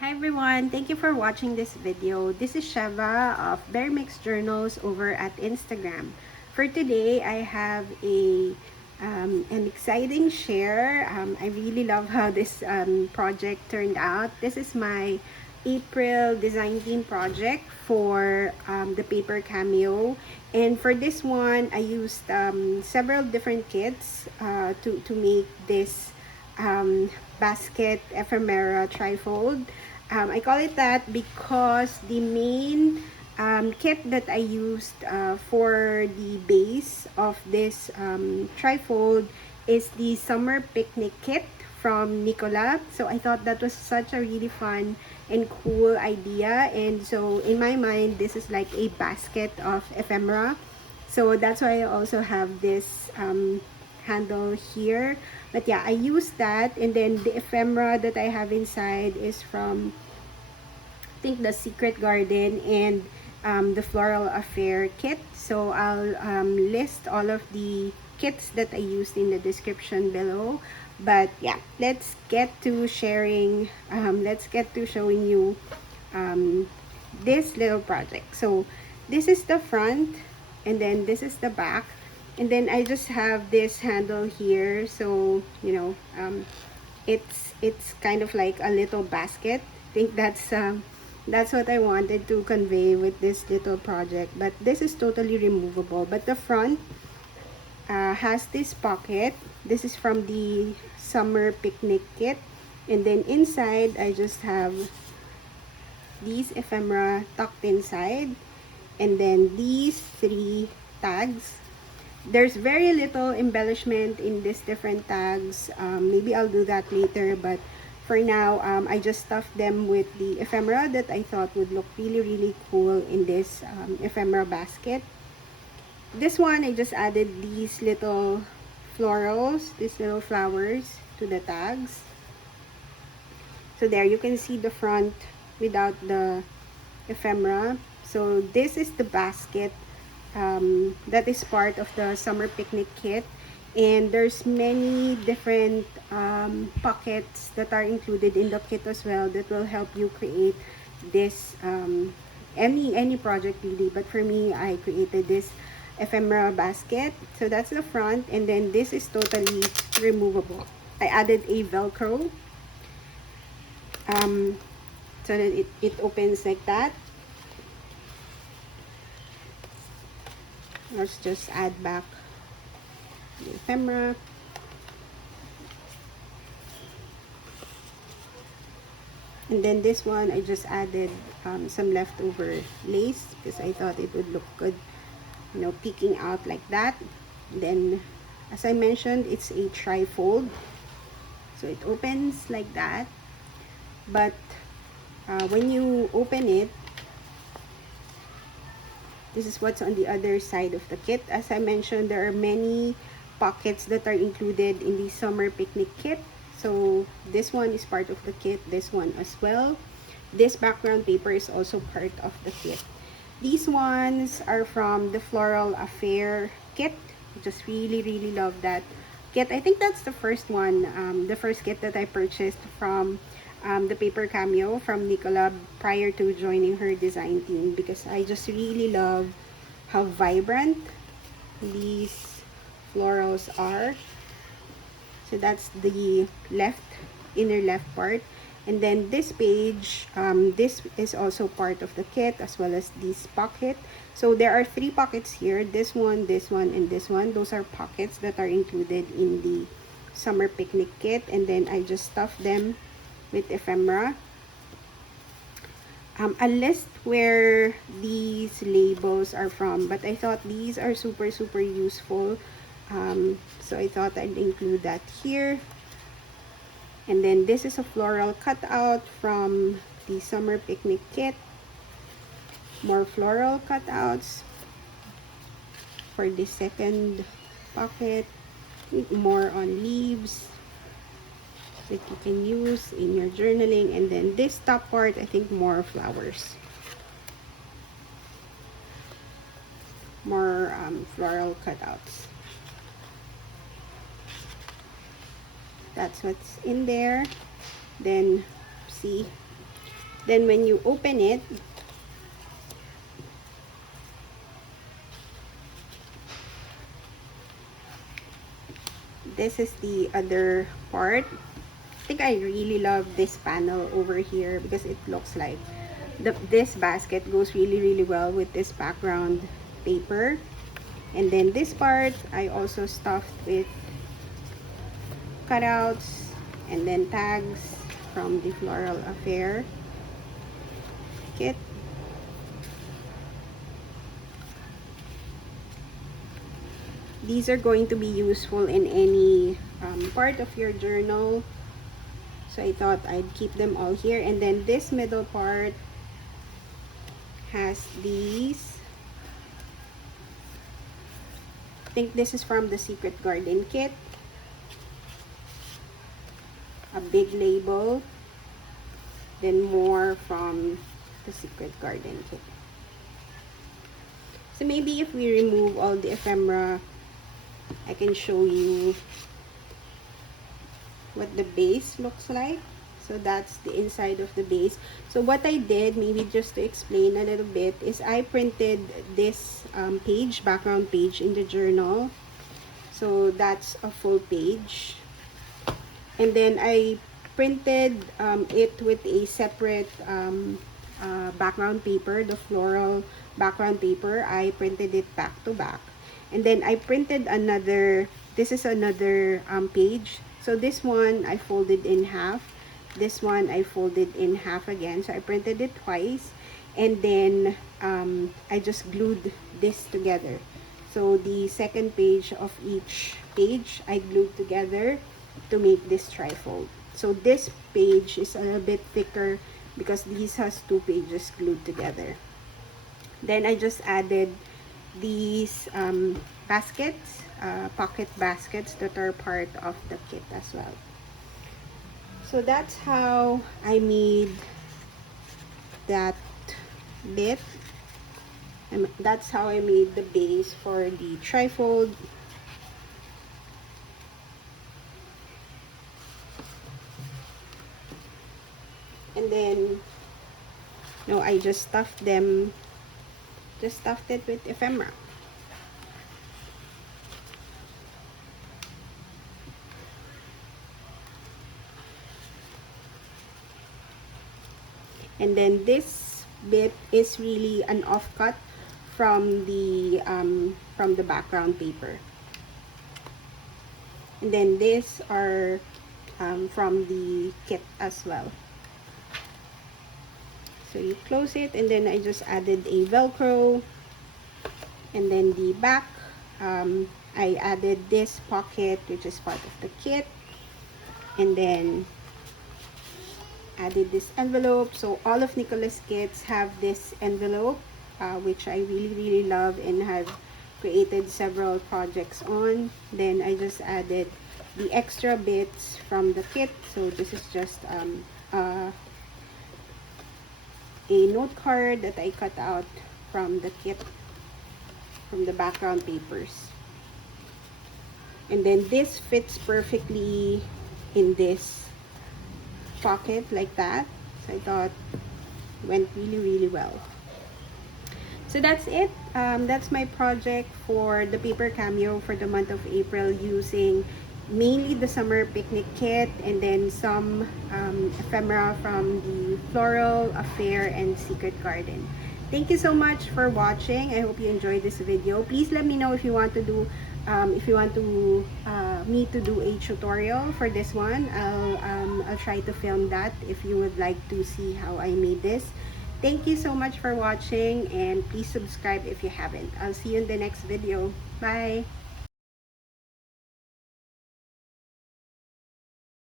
Hi everyone, thank you for watching this video. This is Sheva of Bear Mix Journals over at Instagram. For today, I have an exciting share. I really love how this project turned out. This is my April design team project for the paper cameo. And for this one, I used several different kits to make this basket ephemera trifold. I call it that because the main kit that I used for the base of this trifold is the summer picnic kit from Nicola. So I thought that was such a really fun and cool idea, and so in my mind this is like a basket of ephemera. So that's why I also have this handle here. But yeah, I use that, and then the ephemera that I have inside is from, I think, the Secret Garden and the Floral Affair kit. So I'll list all of the kits that I used in the description below. But yeah, let's get to sharing, let's get to showing you this little project. So this is the front, and then this is the back, and then I just have this handle here. So you know, it's kind of like a little basket. I think that's what I wanted to convey with this little project. But this is totally removable. But the front has this pocket. This is from the summer picnic kit, and then inside I just have these ephemera tucked inside, and then these three tags. There's very little embellishment in these different tags. Maybe I'll do that later, but for now, I just stuffed them with the ephemera that I thought would look really cool in this ephemera basket. This one, I just added these little florals, these little flowers to the tags. So there you can see the front without the ephemera. So this is the basket that is part of the summer picnic kit, and there's many different pockets that are included in the kit as well that will help you create this any project really. But for me, I created this ephemera basket. So that's the front, and then this is totally removable. I added a velcro so that it opens like that. Let's just add back the ephemera. And then this one, I just added some leftover lace because I thought it would look good, you know, peeking out like that. Then, as I mentioned, it's a trifold. So it opens like that. But when you open it, this is what's on the other side of the kit. As I mentioned, there are many pockets that are included in the summer picnic kit. So this one is part of the kit, this one as well. This background paper is also part of the kit. These ones are from the Floral Affair kit. I just really love that kit. I think that's the first one, the first kit that I purchased from the paper cameo from Nicola prior to joining her design team, because I just really love how vibrant these florals are. So that's the inner left part, and then this page, this is also part of the kit, as well as this pocket. So there are three pockets here, this one, and this one. Those are pockets that are included in the summer picnic kit, and then I just stuffed them with ephemera. A list where these labels are from, but I thought these are super useful, so I thought I'd include that here. And then this is a floral cutout from the summer picnic kit. More floral cutouts for the second pocket, more on leaves that you can use in your journaling. And then this top part, I think more flowers, more floral cutouts. That's what's in there. Then see, Then when you open it, this is the other part. I think I really love this panel over here because it looks like this basket goes really well with this background paper. And then this part I also stuffed with cutouts and then tags from the Floral Affair kit. These are going to be useful in any part of your journal, so I thought I'd keep them all here. And then this middle part has these. I think this is from the Secret Garden kit. A big label, then more from the Secret Garden kit. So maybe if we remove all the ephemera, I can show you what the base looks like. So that's the inside of the base. So what I did, maybe just to explain a little bit, is I printed this page, background page in the journal. So that's a full page. And then I printed it with a separate background paper, the floral background paper. I printed it back to back. And then I printed another, this is another page. So this one I folded in half. This one I folded in half again. So I printed it twice. And then I just glued this together. So the second page of each page I glued together to make this trifold. So this page is a little bit thicker because this has two pages glued together. Then I just added these baskets, pocket baskets that are part of the kit as well. So that's how I made that bit. And that's how I made the base for the trifold. And then, no, I just stuffed them, just stuffed it with ephemera. And then this bit is really an offcut from the background paper. And then these are from the kit as well. So you close it, and then I just added a Velcro. And then the back, I added this pocket, which is part of the kit. And then added this envelope. So all of Nicola's kits have this envelope, which I really love and have created several projects on. Then I just added the extra bits from the kit. So this is just a note card that I cut out from the kit, from the background papers. And then this fits perfectly in this pocket like that. So I thought it went really well. So that's it. That's my project for the paper cameo for the month of April, using mainly the summer picnic kit and then some ephemera from the Floral Affair and Secret Garden. Thank you so much for watching. I hope you enjoyed this video. Please let me know if you want to do me to do a tutorial for this one. I'll try to film that if you would like to see how I made this. Thank you so much for watching, and please subscribe if you haven't. I'll see you in the next video. Bye!